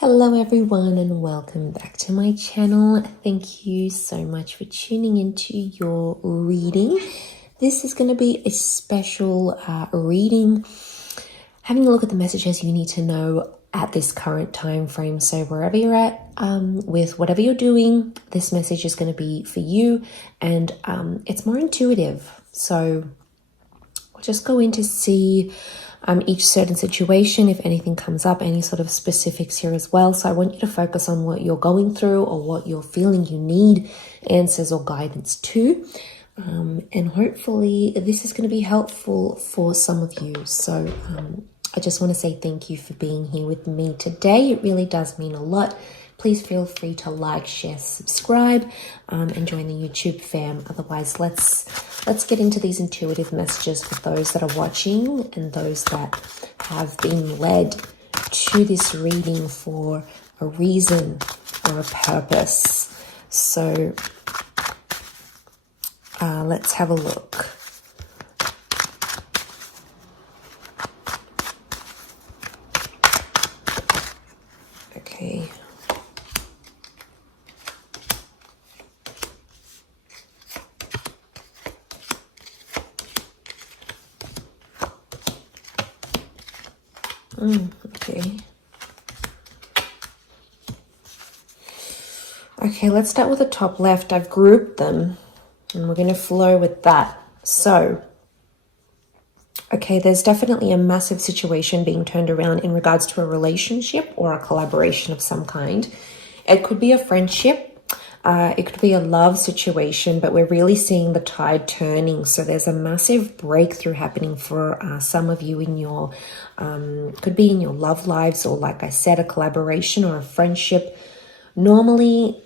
Hello everyone and welcome back to my channel. Thank you so much for tuning into your reading. This is going to be a special reading, having a look at the messages you need to know at this current time frame. So wherever you're at with whatever you're doing, this message is going to be for you, and it's more intuitive. So we'll just go in to see each certain situation, if anything comes up, any sort of specifics here as well. So I want you to focus on what you're going through or what you're feeling you need answers or guidance to. And hopefully this is going to be helpful for some of you. So I just want to say thank you for being here with me today. It really does mean a lot. Please feel free to like, share, subscribe, and join the YouTube fam. Otherwise, let's get into these intuitive messages for those that are watching and those that have been led to this reading for a reason or a purpose. So let's have a look. Okay. Okay, let's start with the top left. I've grouped them and we're going to flow with that. So, okay, there's definitely a massive situation being turned around in regards to a relationship or a collaboration of some kind. It could be a friendship. It could be a love situation, but we're really seeing the tide turning. So there's a massive breakthrough happening for some of you in your, could be in your love lives, or like I said, a collaboration or a friendship. Normally,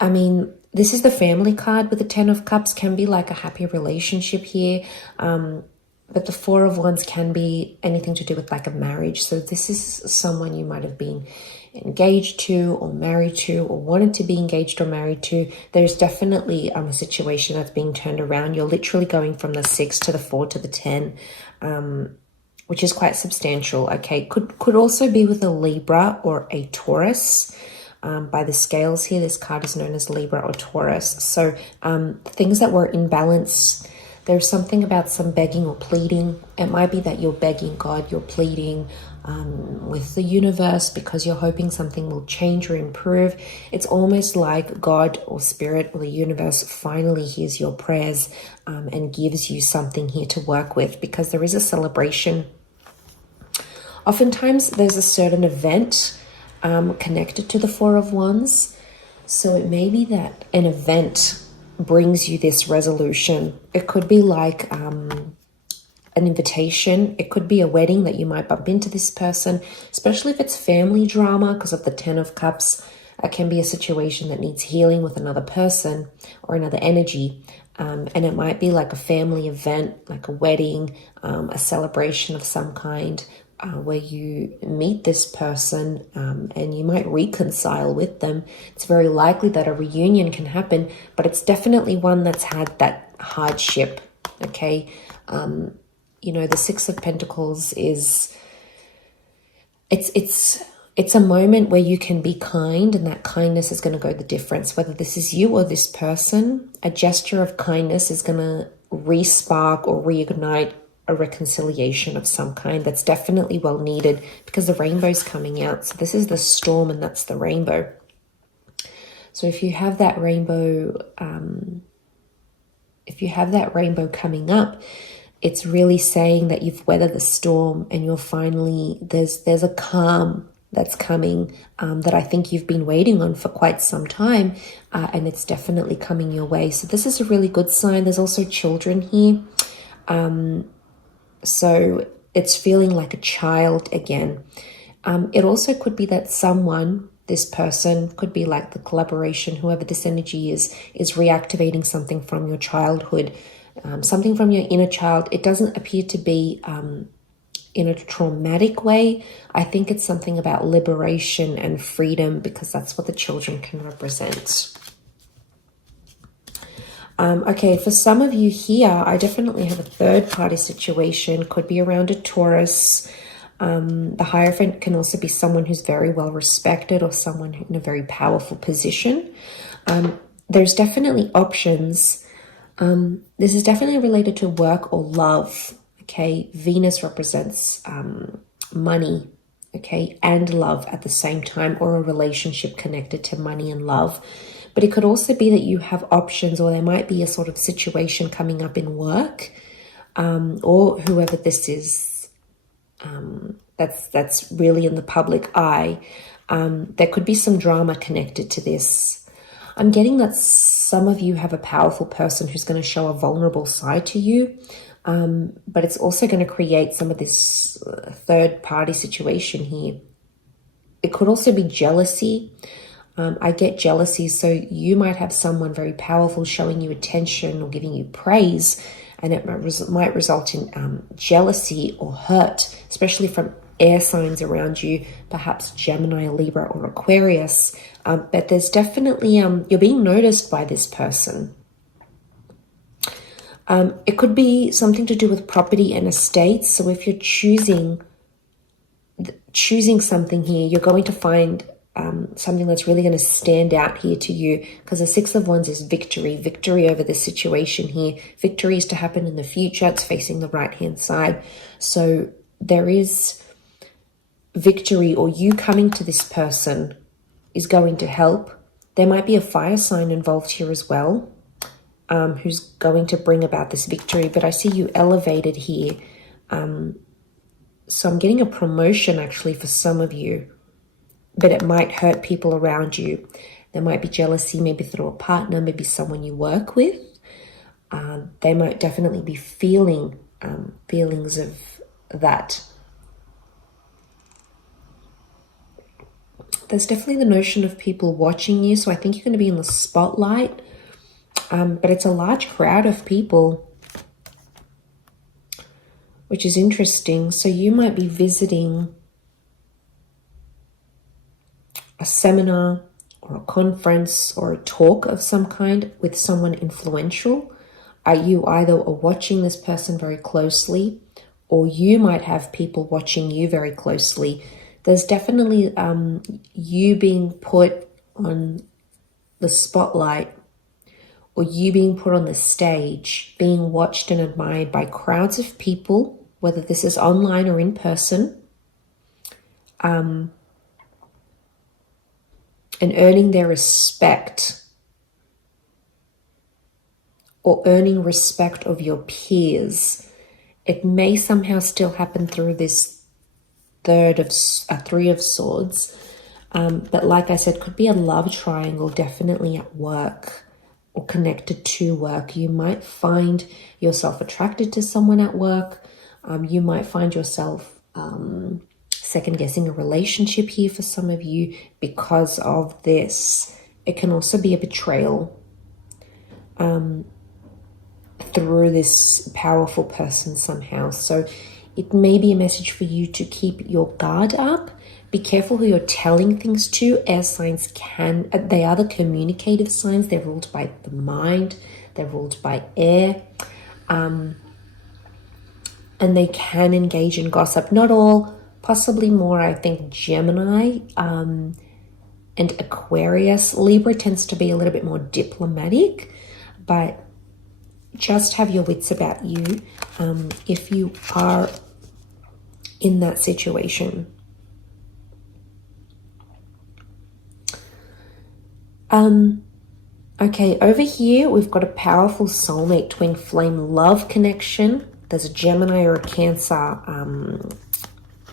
I mean, this is the family card with the Ten of Cups, can be like a happy relationship here. But the Four of Wands can be anything to do with like a marriage. So this is someone you might have been engaged to or married to or wanted to be engaged or married to. There's definitely a situation that's being turned around. You're literally going from the 6 to the 4 to the 10, which is quite substantial. Okay, could also be with a Libra or a Taurus. By the scales here, this card is known as Libra or Taurus. So things that were in balance. There's something about some begging or pleading. It might be that you're begging God, you're pleading with the universe because you're hoping something will change or improve. It's almost like God or Spirit or the universe finally hears your prayers and gives you something here to work with, because there is a celebration. Oftentimes there's a certain event connected to the Four of Wands. So it may be that an event brings you this resolution. It could be like an invitation. It could be a wedding that you might bump into this person, especially if it's family drama because of the Ten of Cups. It can be a situation that needs healing with another person or another energy. And it might be like a family event, like a wedding, a celebration of some kind, where you meet this person and you might reconcile with them. It's very likely that a reunion can happen, but it's definitely one that's had that hardship. Okay, you know, the Six of Pentacles is it's a moment where you can be kind, and that kindness is going to go the difference. Whether this is you or this person, a gesture of kindness is going to re-spark or reignite a reconciliation of some kind that's definitely well needed, because the rainbow's coming out. So this is the storm and that's the rainbow. So if you have that rainbow, coming up, it's really saying that you've weathered the storm and you're finally, there's a calm that's coming that I think you've been waiting on for quite some time, and it's definitely coming your way. So this is a really good sign. There's also children here. So it's feeling like a child again. It also could be that someone, this person, could be like the collaboration, whoever this energy is reactivating something from your childhood, something from your inner child. It doesn't appear to be in a traumatic way. I think it's something about liberation and freedom, because that's what the children can represent. Okay, for some of you here, I definitely have a third party situation. Could be around a Taurus. The Hierophant can also be someone who's very well respected or someone in a very powerful position. There's definitely options. This is definitely related to work or love. Okay, Venus represents money, okay, and love at the same time, or a relationship connected to money and love. But it could also be that you have options, or there might be a sort of situation coming up in work, or whoever this is, that's really in the public eye. There could be some drama connected to this. I'm getting that some of you have a powerful person who's going to show a vulnerable side to you, but it's also going to create some of this third-party situation here. It could also be jealousy. I get jealousy, so you might have someone very powerful showing you attention or giving you praise, and it might result in jealousy or hurt, especially from air signs around you, perhaps Gemini, Libra, or Aquarius. But there's definitely, you're being noticed by this person. It could be something to do with property and estates. So if you're choosing something here, you're going to find something that's really going to stand out here to you, because the Six of Wands is victory over the situation here. Victory is to happen in the future. It's facing the right-hand side. So there is victory, or you coming to this person is going to help. There might be a fire sign involved here as well, who's going to bring about this victory. But I see you elevated here. So I'm getting a promotion actually for some of you, but it might hurt people around you. There might be jealousy, maybe through a partner, maybe someone you work with. They might definitely be feeling feelings of that. There's definitely the notion of people watching you, so I think you're going to be in the spotlight, but it's a large crowd of people, which is interesting. So you might be visiting a seminar or a conference or a talk of some kind with someone influential. You either are watching this person very closely, or you might have people watching you very closely. There's definitely you being put on the spotlight, or you being put on the stage, being watched and admired by crowds of people, whether this is online or in person, and earning their respect, or earning respect of your peers. It may somehow still happen through this Three of Swords, but like I said, could be a love triangle, definitely at work or connected to work. You might find yourself attracted to someone at work. You might find yourself second guessing a relationship here for some of you because of this. It can also be a betrayal through this powerful person somehow. So it may be a message for you to keep your guard up. Be careful who you're telling things to. Air signs they are the communicative signs. They're ruled by the mind. They're ruled by air. And they can engage in gossip. Not all, possibly more, I think, Gemini and Aquarius. Libra tends to be a little bit more diplomatic, but just have your wits about you if you are in that situation. Okay, over here we've got a powerful soulmate twin flame love connection. There's a Gemini or a Cancer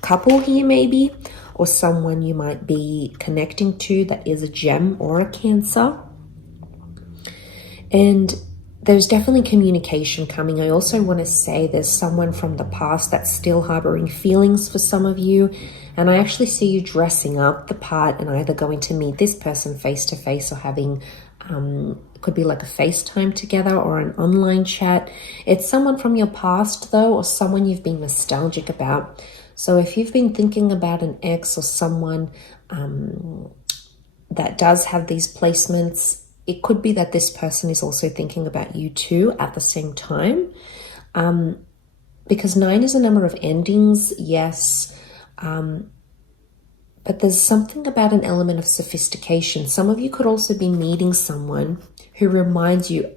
couple here maybe, or someone you might be connecting to that is a Gem or a Cancer. And there's definitely communication coming. I also want to say there's someone from the past that's still harboring feelings for some of you. And I actually see you dressing up the part and either going to meet this person face to face or having, could be like a FaceTime together or an online chat. It's someone from your past though, or someone you've been nostalgic about. So if you've been thinking about an ex or someone that does have these placements, it could be that this person is also thinking about you too at the same time. Because 9 is a number of endings, yes. But there's something about an element of sophistication. Some of you could also be meeting someone who reminds you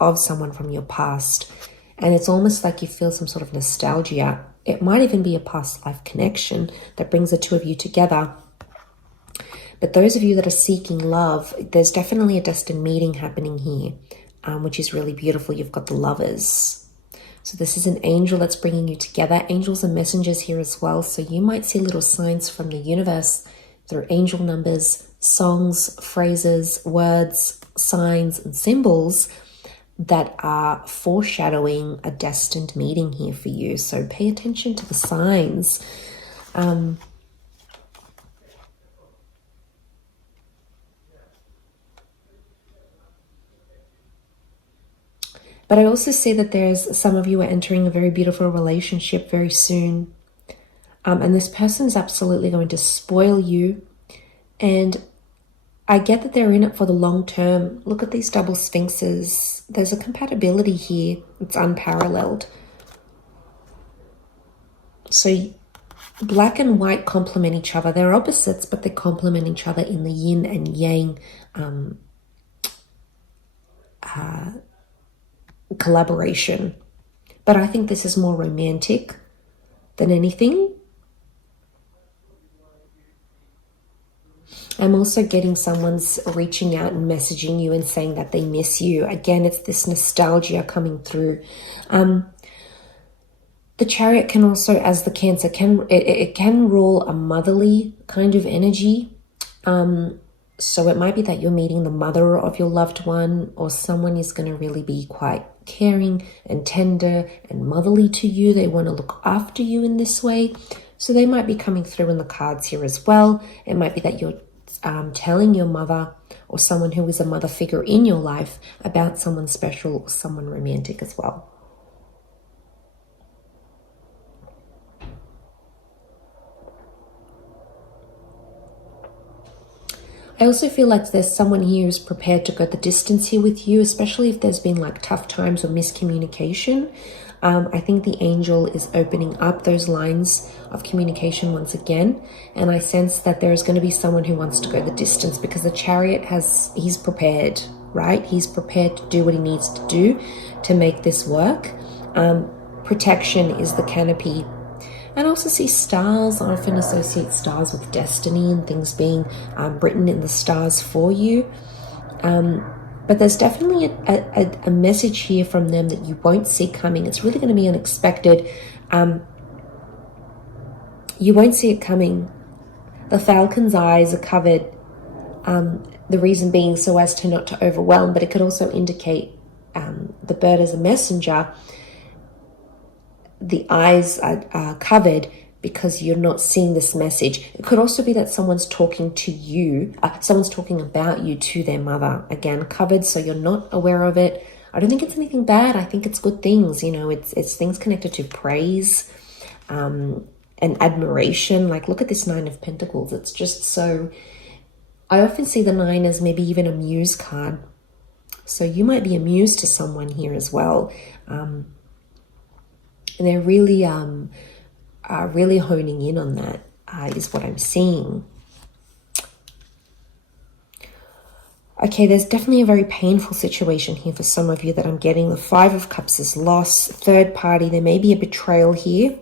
of someone from your past. And it's almost like you feel some sort of nostalgia. It might even be a past life connection that brings the two of you together. But those of you that are seeking love, there's definitely a destined meeting happening here, which is really beautiful. You've got the lovers. So this is an angel that's bringing you together. Angels are messengers here as well. So you might see little signs from the universe through angel numbers, songs, phrases, words, signs, and symbols that are foreshadowing a destined meeting here for you. So pay attention to the signs. But I also see that there's some of you are entering a very beautiful relationship very soon. And this person is absolutely going to spoil you. And I get that they're in it for the long term. Look at these double sphinxes. There's a compatibility here. It's unparalleled. So black and white complement each other. They're opposites, but they complement each other in the yin and yang collaboration. But I think this is more romantic than anything. I'm also getting someone's reaching out and messaging you and saying that they miss you. Again, it's this nostalgia coming through. The Chariot can also, as the Cancer, it can rule a motherly kind of energy. So it might be that you're meeting the mother of your loved one, or someone is going to really be quite caring and tender and motherly to you. They want to look after you in this way. So they might be coming through in the cards here as well. It might be that you're telling your mother or someone who is a mother figure in your life about someone special or someone romantic as well. I also feel like there's someone here who's prepared to go the distance here with you, especially if there's been like tough times or miscommunication. I think the angel is opening up those lines of communication once again. And I sense that there is going to be someone who wants to go the distance, because the Chariot he's prepared, right? He's prepared to do what he needs to do to make this work. Protection is the canopy. And I also see stars. I often associate stars with destiny and things being written in the stars for you. But there's definitely a message here from them that you won't see coming. It's really going to be unexpected. You won't see it coming. The falcon's eyes are covered. The reason being so as to not to overwhelm, but it could also indicate the bird as a messenger. The eyes are covered because you're not seeing this message. It could also be that someone's talking to you, someone's talking about you to their mother. Again, covered, so you're not aware of it. I don't think it's anything bad. I think it's good things. You know, it's things connected to praise and admiration. Like, look at this Nine of Pentacles. It's just so... I often see the 9 as maybe even a muse card. So you might be a muse to someone here as well. And they're really honing in on that, is what I'm seeing. Okay, there's definitely a very painful situation here for some of you that I'm getting. The 5 of Cups is loss, third party. There may be a betrayal here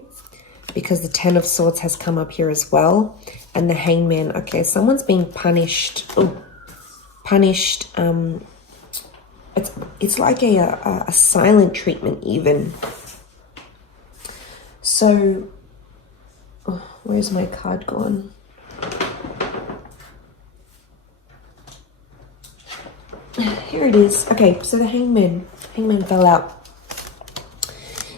because the 10 of Swords has come up here as well. And the Hangman. Okay, someone's being punished. Oh, punished. It's like a silent treatment even. So, where's my card gone? Here it is. Okay, so the Hangman fell out.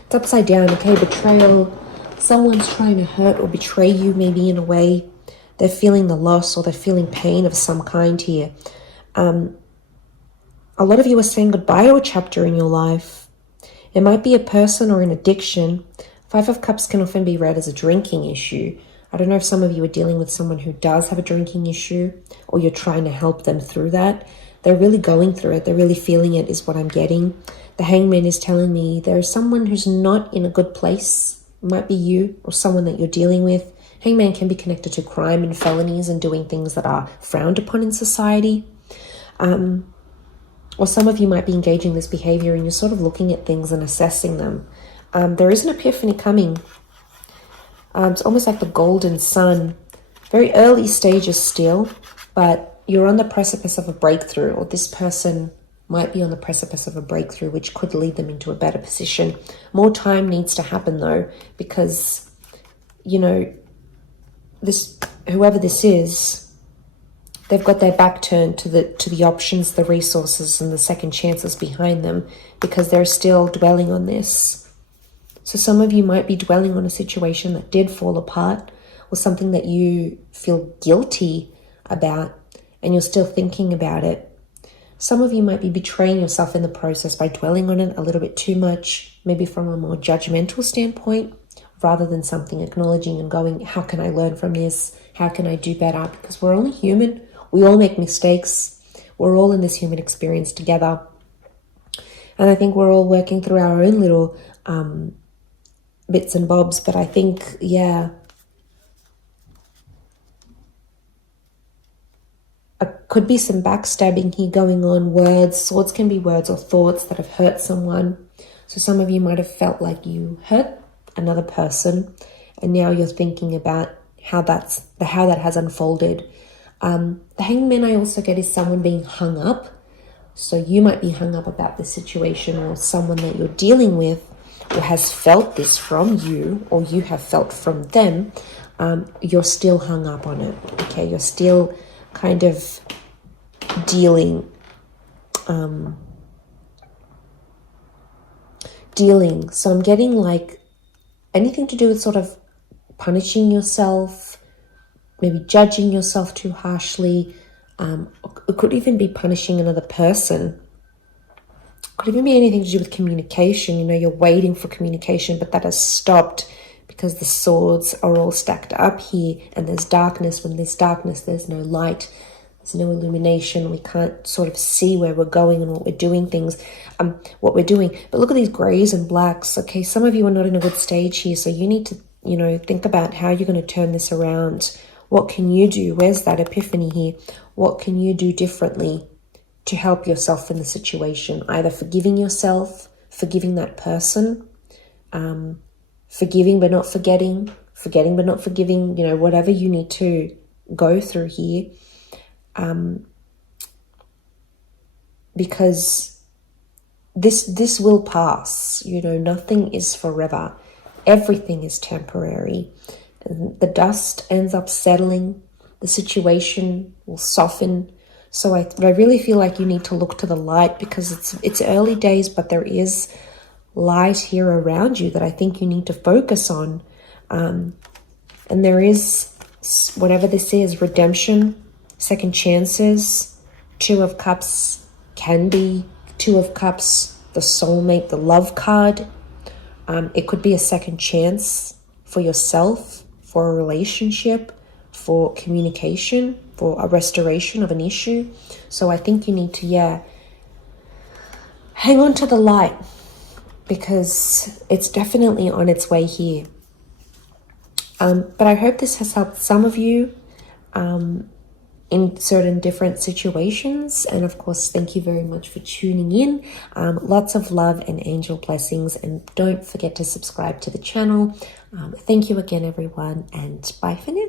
It's upside down. Okay, betrayal. Someone's trying to hurt or betray you, maybe in a way. They're feeling the loss or they're feeling pain of some kind here. A lot of you are saying goodbye to a chapter in your life. It might be a person or an addiction. 5 of Cups can often be read as a drinking issue. I don't know if some of you are dealing with someone who does have a drinking issue, or you're trying to help them through that. They're really going through it. They're really feeling it, is what I'm getting. The Hangman is telling me there is someone who's not in a good place. It might be you or someone that you're dealing with. Hangman can be connected to crime and felonies and doing things that are frowned upon in society. Or some of you might be engaging this behavior and you're sort of looking at things and assessing them. There is an epiphany coming. It's almost like the golden sun. Very early stages still, but you're on the precipice of a breakthrough, or this person might be on the precipice of a breakthrough, which could lead them into a better position. More time needs to happen though, because, you know, whoever this is, they've got their back turned to the options, the resources, and the second chances behind them, because they're still dwelling on this. So some of you might be dwelling on a situation that did fall apart, or something that you feel guilty about, and you're still thinking about it. Some of you might be betraying yourself in the process by dwelling on it a little bit too much, maybe from a more judgmental standpoint, rather than something acknowledging and going, how can I learn from this? How can I do better? Because we're only human. We all make mistakes. We're all in this human experience together. And I think we're all working through our own little bits and bobs. But I think, yeah, could be some backstabbing here going on. Words, swords can be words or thoughts that have hurt someone. So some of you might have felt like you hurt another person, and now you're thinking about how that has unfolded. The hangman I also get is someone being hung up. So you might be hung up about this situation, or someone that you're dealing with or has felt this from you, or you have felt from them. You're still hung up on it. Okay, you're still kind of dealing. So I'm getting like anything to do with sort of punishing yourself, maybe judging yourself too harshly. It could even be punishing another person. Could even be anything to do with communication. You know, you're waiting for communication, but that has stopped because the swords are all stacked up here, and there's darkness. When there's darkness, there's no light. There's no illumination. We can't sort of see where we're going and what we're doing what we're doing. But look at these grays and blacks. Okay, some of you are not in a good stage here, so you need to, you know, think about how you're going to turn this around. What can you do? Where's that epiphany here? What can you do differently to help yourself in the situation? Either forgiving yourself, forgiving that person, forgiving but not forgetting, forgetting but not forgiving, you know, whatever you need to go through here. Because this will pass, you know, nothing is forever. Everything is temporary. And the dust ends up settling. The situation will soften. So I really feel like you need to look to the light, because it's early days, but there is light here around you that I think you need to focus on. And there is, whatever this is, redemption, second chances. Two of Cups can be Two of Cups, the soulmate, the love card. It could be a second chance for yourself, for a relationship, for communication, for a restoration of an issue. So I think you need to, hang on to the light, because it's definitely on its way here. But I hope this has helped some of you in certain different situations. And of course, thank you very much for tuning in. Lots of love and angel blessings. And don't forget to subscribe to the channel. Thank you again, everyone. And bye for now.